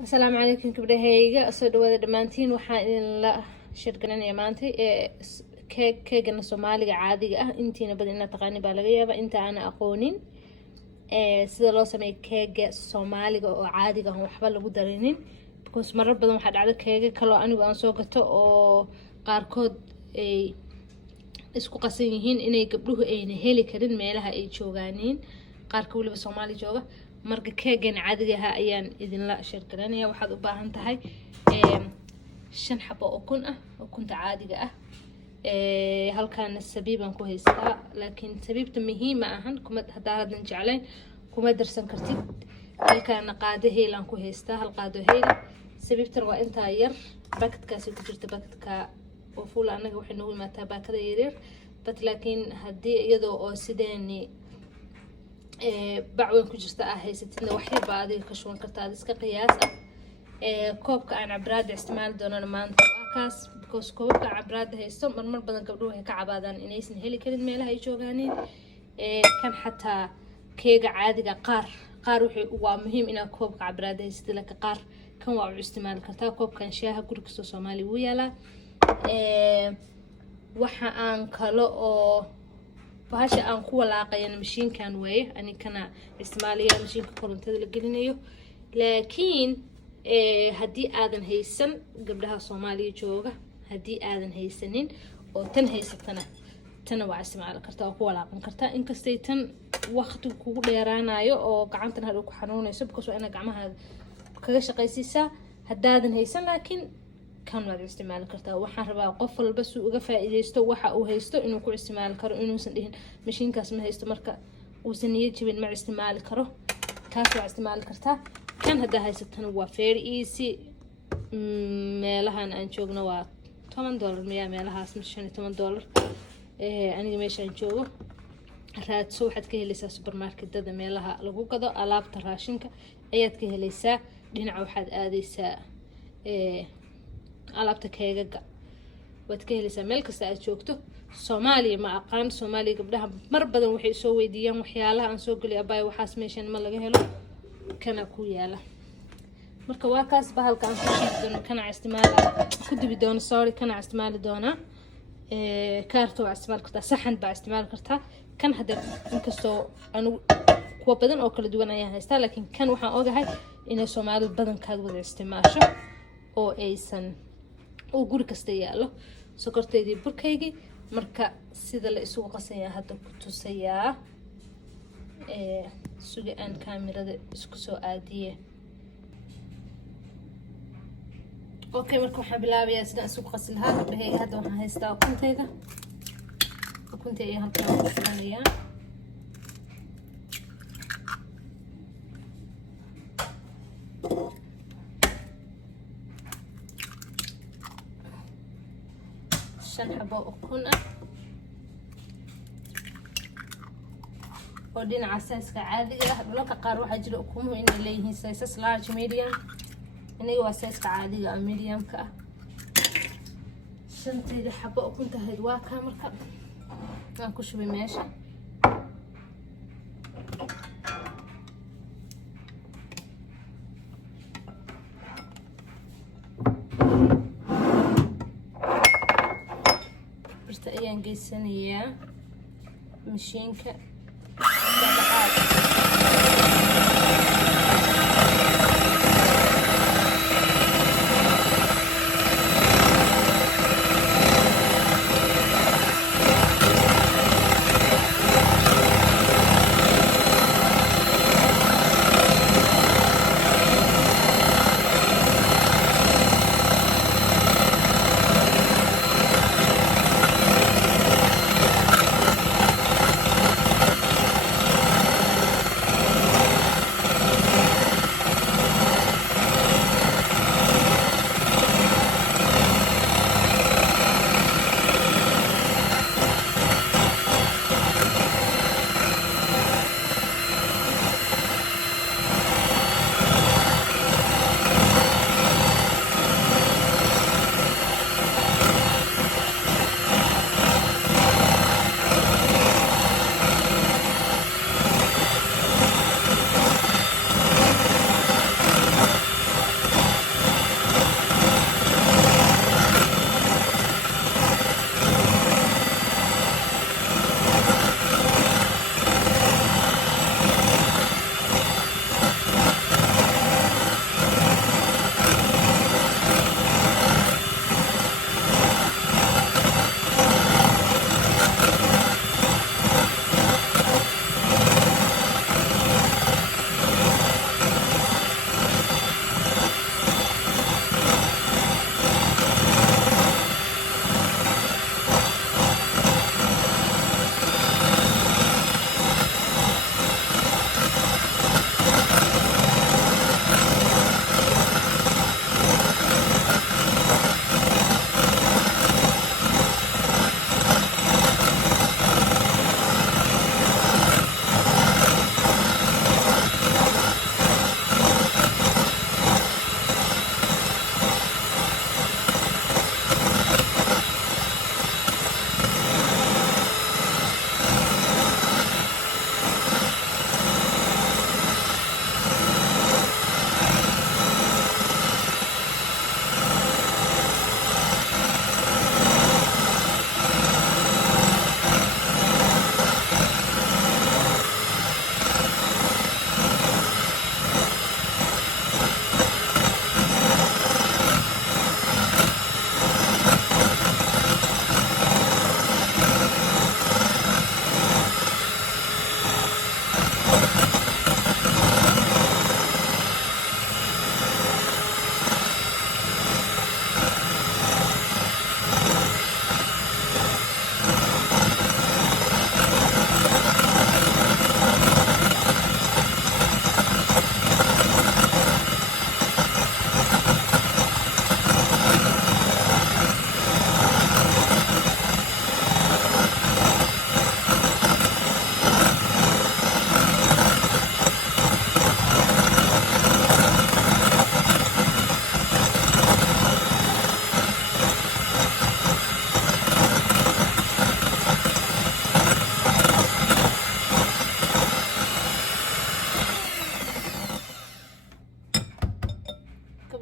السلام عليكم كبرهايجا أصير وذا دمانتين وحان لا شركنا يا مانتي كيك الصومالي عادي انتي نبدأ تقاني بالغيابة انت أنا أقونين sida loo sameeyo keega Soomaaliga oo caadiga ah waxba lagu dareenin because marar badan waxa dhacdo keega kale oo anigu aan soo gato oo qaarkood ay isku qasan yihiin inay gabdhuhu ayna heli karin meelaha ay joogaaniin qaarka waliba Soomaali jooga marka keegan caadiga ah ayaan idin la sheergaranaya waxaad u baahan tahay 5 xabo oo kun ah oo kunta caadiga ah halkaan sabiiban ku haystaa laakiin sabiibta muhiim ahan kuma hadaadan jeclayn kuma darsan kartid halkaan qaado heelan ku haystaa hal qaado heel sabiibtan waa inta yar bakadkaasi ku jirta bakadka oo fuul anaga waxay noogu imaataa bakada yar bat laakiin hadii iyadoo oo sideeni bacweyn ku jirta haysatidna wax yar baad ka shuban kartaa iska qiyaas koobka aan cabraad isticmaal doonana maanta kaas because koobka cabraad haysto marmar badan gabdhuhu ay ka cabaadaan inaysan heli karin meelaha ay joogaaneen kan xataa keega caadiga qaar waa muhiim inaad koobka cabraad haysto laakiin qaar kan waa u isticmaal kartaa koobkan shaaha guriga Soomaali wuu yaalaa waxa aan kale oo bahasha aan ku walaaqayn mashiinkan way ani kana isticmaaliya mashiinka korontada la gelinayo laakiin hadii aadan haysan gabdhaha Soomaaliya jooga hadii aadan haysanin oo tan haysatana tan waa isticmaal kartaa ku walaaqan kartaa inkastay tan waqti kugu dheeraanayo oo gacantan hada ku xanuunayso because waa ina gacmaha kaga shaqaysiisa hadaadan haysan laakiin kan waad isticmaal kartaa waxaan rabaa qof walba suu uga faa'iideysto waxa uu haysto inuu ku isticmaal karo inuusan dhihin mashiinkaas ma haysto marka uusan niyad jabin ma isticmaali karo kaas waa isticmaal kartaa kan hadaa haysatana waa very easy meelahan aan joogno waa $10 miya meelahaas $15 aniga meeshaan joogo raadso waxaad ka helaysaa supermarketada meelaha lagu gado alaabta raashinka ayaad ka helaysaa dhinaca waxaad aadaysaa alaabta keegaga waad ka helaysaa meel kasta aad joogto Soomaaliya ma aqaan Soomaaliya gabdhaha mar badan waxay soo weydiiyaan waxyaalaha aan soo galiyo abay waxaas meeshan ma laga helo kana ku yaala marka waa kaas bahalkan ku shiidano kana isticmaala ku dibi doono kana isticmaali doona kaarto waa isticmaal kartaa saxan baa isticmaal kartaa kan hada inkastoo anu kuwa badan oo kala duwan ayaan haystaa laakiin kan waxaan ogahay in Soomaalidu badankaad wada isticmaasho oo aysan oo guri kasta yaalo sokorteedii burkaygi marka sida la isugu qasanyaa hadda ku tusayaa sugi aan kaamirada isku soo aadiye okay marka waxaan bilaabayaa sida isugu qasin lahaa gabdhahayga hadda waxaan haystaa ukunta ay halkaan ku shubanayaa shan xabo ukun ah oo dhinaca sayska caadiga ah dhulka qaar waxa jira ukumo inay leeyihiin sizes large medium inay waa sayska caadiga ah medium ka ah shanteeda xabo ukunta hayd waa ka marka aan ku shubay meesha ayaan geysanayaa mashiinka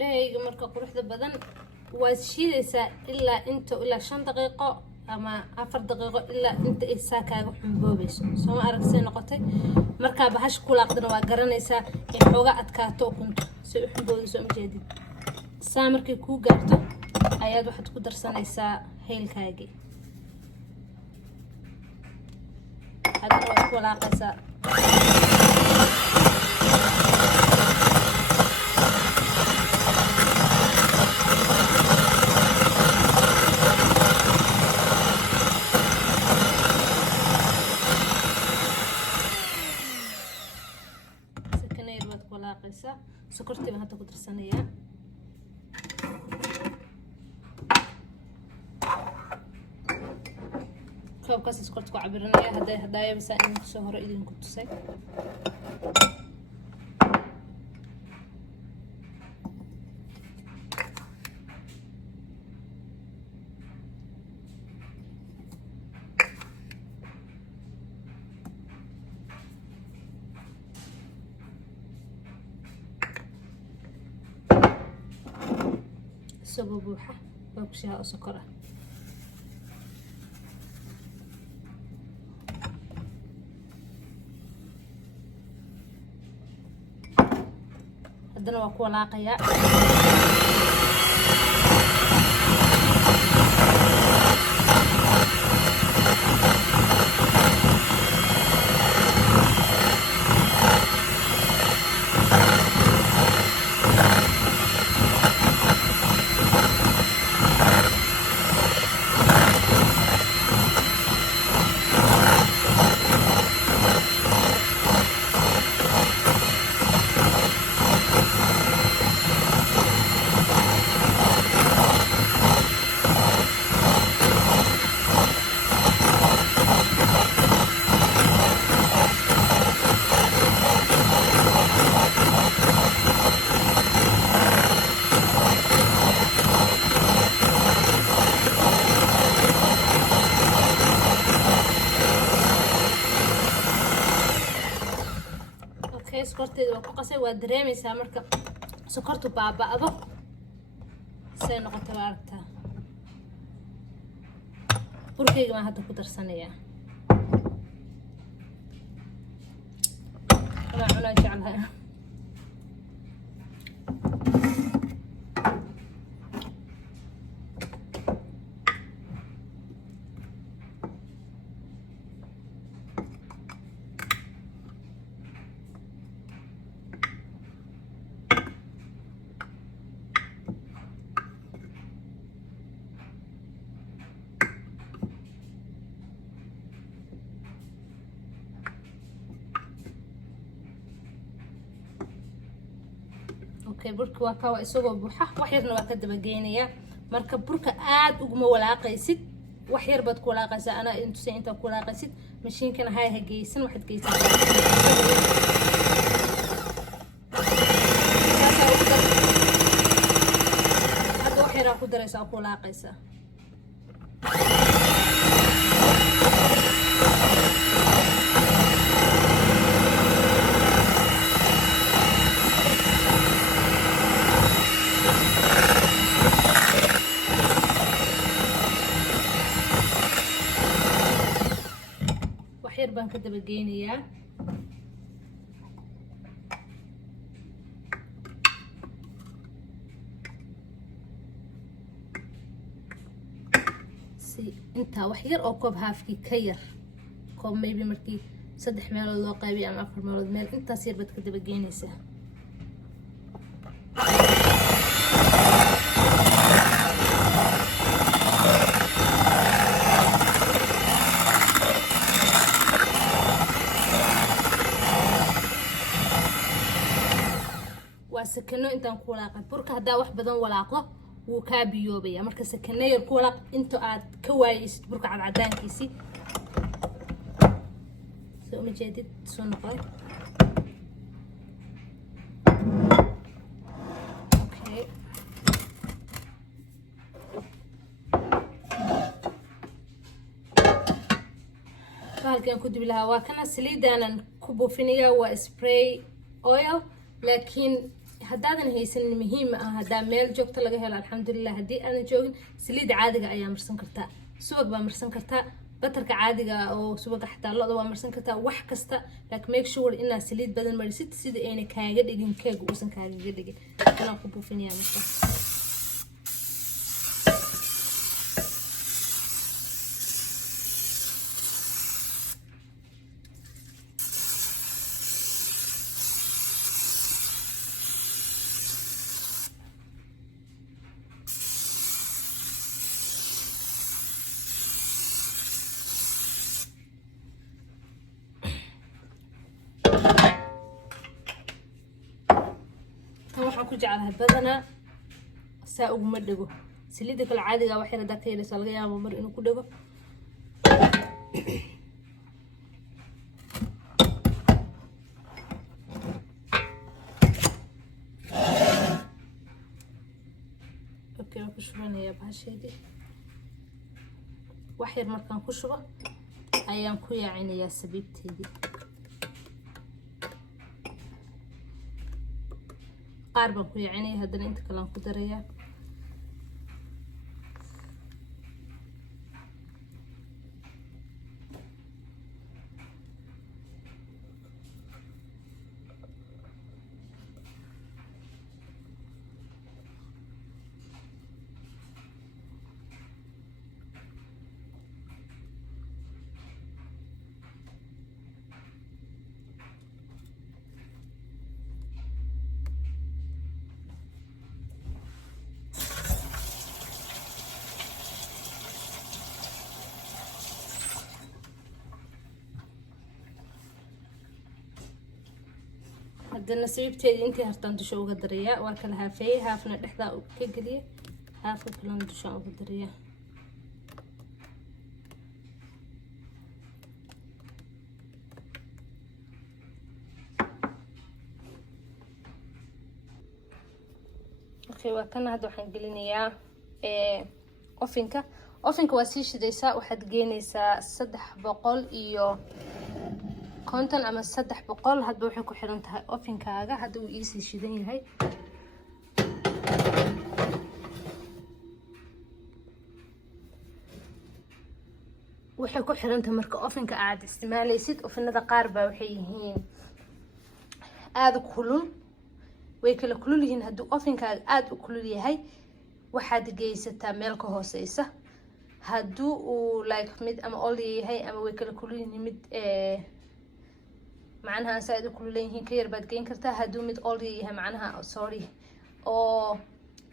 gabdhahayga marka quruxda badan waad shiidaysaa ilaa 5 daqiiqo ama 4 daqiiqo ilaa inta ay saakaaga xunboobayso soo ma aragsay noqotay marka bahash ku laaqdana waa garanaysaa in xooga adkaato ukunta si u xunboobayso ma jeedid saa markay ku gaarto ayaad waxaad ku darsanaysaa heelkaagi hadana waad ku laaqaysaa sokortii baan hadda ku darsanayaa koobkaas sokorta ku cabiranaya hadaya bisa in soo hore idinku tusay isagoo buuxa oo ku shaa sokor ah haddana waa ku walaaqayaa sokorteeda waa ku qasay waa dareemaysaa marka sokortu baaba'do say noqoto waa aragtaa burkayga baan hadda ku darsanayaa cunaa jeclahay okay burka waa ka isagoo buuxa wax yarna waa ka daba geenaya marka burka aad uguma walaaqaysid wax yar baad ku walaaqaysaa ana inta inta ku walaaqaysid mashiinkana hay hageysan waxaad geysan hadda wax yar ku daraysaa ku walaaqaysaa baan ka daba geynayaa si inta wax yar oo koob haafkii ka yar koob maybe markii 3 meelood loo qaybiyo ama 4 meelood meel intaas yar baad ka daba geynaysaa sakano intaan ku walaaqay burka hadaa wax badan walaaqo wuu ka biyoobaya marka sakano yar ku walaaq inta aad ka waayaysid burka cadcadaankiisi soo ma jeedid soo noqon okay halkan ku dubi lahaa waa kana saliidaanan ku buufinayaa waa spray oil laakiin haddaadan haysanin muhiim ah haddaa meel joogto laga helo alxamdulilah. haddii aanan joogin saliida caadiga ayaa marsan kartaa, subag baa marsan kartaa, batarka caadiga oo subaga xataa lo-da waa marsan kartaa, wax kasta. laakiin make sure inaad saliid badan marisid sida ayna kaaga dhigin keega uusan kaagaga dhigin. anaa ku buufinayaa marka. waxaan ku jeclahay badanaa saa uguma dhego. saliida kale caadiga wax yar hadaa ka yaraysa laga yaabo mar inuu ku dhego. okay, waan ku shubanayaa bahasheedii. wax yar markaan ku shubo ayaan ku yaacinayaa sabiibteedii. qaar baan ku yacinaya, haddana inta kale aan ku darayaa. haddana sabiibteedii intii hartaan dusha uga darayaa. waa kala haafeeyey, haafna dhexdaa ka geliyay, haafka kalena dushaan uga darayaa. okay, waa kana hadda waxaan gelinayaa ofinka. ofinka waa sii shidaysaa, waxaad geenaysaa 350 ama 300 hadba waxay ku xiran tahay ofinkaaga. hadda uu iisii shidan yahay. waxay ku xiran tahay marka ofinka aad isticmaalaysid. ofinada qaar baa waxay yihiin aad u kulul, way kala kulul yihiin. hadduu ofinkaaga aad u kulul yahay waxaad geysataa meel ka hooseysa. hadduu uu like mid ama olya yahay ama way kala kulul yihiin mid macnaha saaid u kulul yihiin ka yar baad geyn kartaa. hadduu mid olya yahay macnaha sorry oo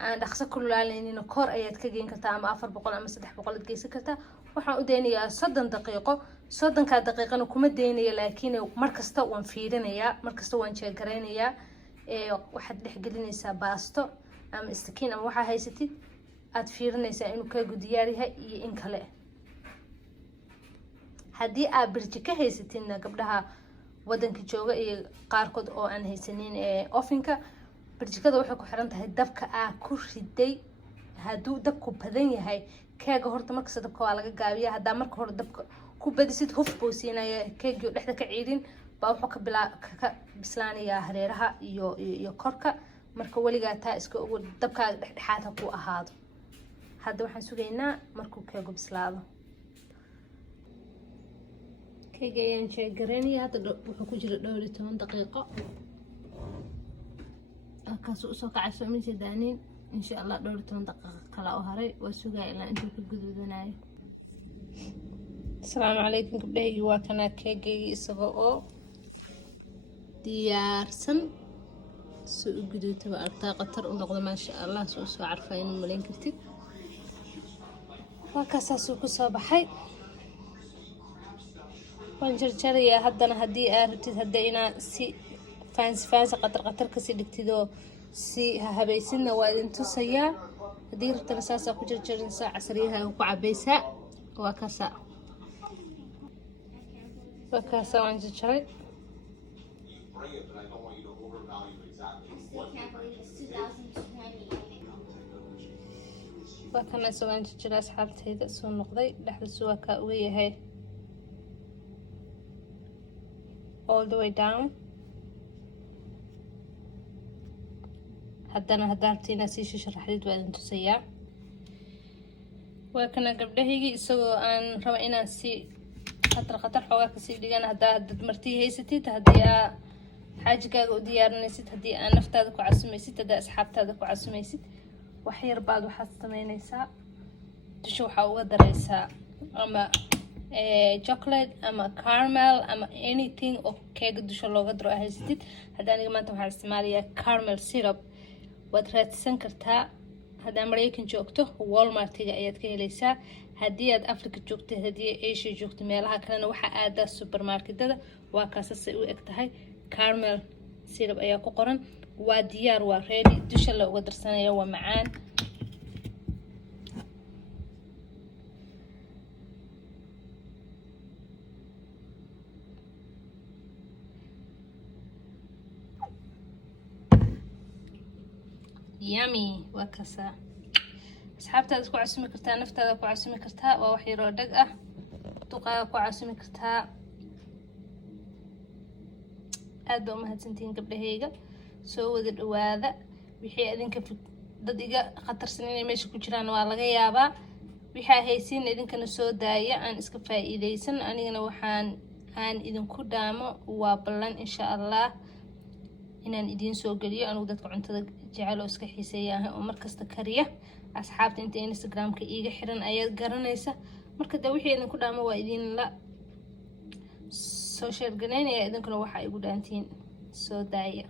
aan dhaqso kululaalaynin kor ayaad ka geyn kartaa, ama 400 ama 300 aad geysan kartaa. waxaan u daynayaa 30 daqiiqo. 30 daqiiqana kuma daynaya, laakiin markasta waan fiirinayaa, markasta waan jeegareynayaa. waxaad dhex gelinaysaa baasto ama istakiin ama waxaa haysatid, aad fiirinaysaa inuu keegu diyaar yahay iyo in kale. haddii aad birji ka haysatidna gabdhaha wadanka jooga iyo qaarkood oo aan haysanin ofinka, birjikada waxay ku xiran tahay dabka aad ku riday. hadduu dabku badan yahay keega horta markasta dabka waa laga gaabiyaa. haddaa marka hore dabka ku badisid huf buu siinaya, keegii dhexda ka ciidin baa wuxuu ka bislaanayaa hareeraha iyo korka. marka weligaa taa iska ugu dabkaaga dhexdhexaad ha ku ahaado. hadda waxaan sugaynaa markuu keegu bislaado. keega ayaan jeegareynaya. hadda wuxuu ku jira 12 daqiiqo. halkaasuu usoo kacayso ma jeedaanin. insha allah 12 daqiiqo kale oo haray. waa sugaa ilaa intuu ka guduudanayo. asalaamu calaykum gabdhahaygi. waa kanaa keegaygii isagoo oo diyaarsan. soo u guduutaba artaa qatar u noqdo maasha allah. soo soo carfaa inuu malayn kartid. waa kaasaasuu ku soo baxay. waan jarjarayaa haddana. haddii aad rabtid hadda inaad si faansi qatar kasii dhigtidoo si habaysidna waa idin tusayaa. haddii rabtana saasaa ku jarjarinaysaa, casriyaha ku cabaysaa. waa kaasaa waan jarjaray. waa kana waan jarjaray asxaabtayda. soo noqday dhexdiisu waa kaa uga yahay all the way down. haddana haddaartiina sii sharaxdid waa idin tusayaa. waa kana gabdhahaygii isagoo aan raba inaan si khatar xoogaa kasii dhigan. haddaa dad martii haysatid, haddii aa xaajigaaga u diyaarinaysid, haddii aa naftaada ku casumaysid, haddaa asxaabtaada ku casumaysid, wax yar baad waxaad samaynaysaa, dusha waxaa uga daraysaa ama chocolate ama caramel ama anything oo keega dusha looga daro haysatid. hadda aniga maanta waxaan isticmaalayaa caramel syrup. waad raadsan kartaa haddaa Mareykan joogto Walmartiga ayaad ka helaysaa. haddii aad Africa joogto, haddii Asia joogto, meelaha kalena waxaa aadaa supermarketada. waa kaasasay u eg tahay caramel syrup ayaa ku qoran. waa diyaar, waa ready, dusha la uga darsanaya, waa macaan. yummy. waa kasa asxaabtaada ku casumi kartaa, naftaada ku casumi kartaa. waa wax yaroo dhag ah, duqaaga ku casumi kartaa. aad baa umahadsantihiin gabdhahayga, soo wada dhawaada. wixii idinka dad iga khatarsan inay meesha ku jiraan waa laga yaabaa. wixii haysiin idinkana soo daaya, aan iska faa'iidaysan. anigana aan idinku dhaamo waa ballan insha Allah inaan idiin soo geliyo. anigu dadka cuntada jecel oo iska xiiseeya oo markasta kariya. asxaabta inta Instagramka iiga xiran ayaad garanaysa. marka da wixii idinku dhaamo waa idin la soo share gareynaya. idinkuna waxa igu dhaantiin soo daaya.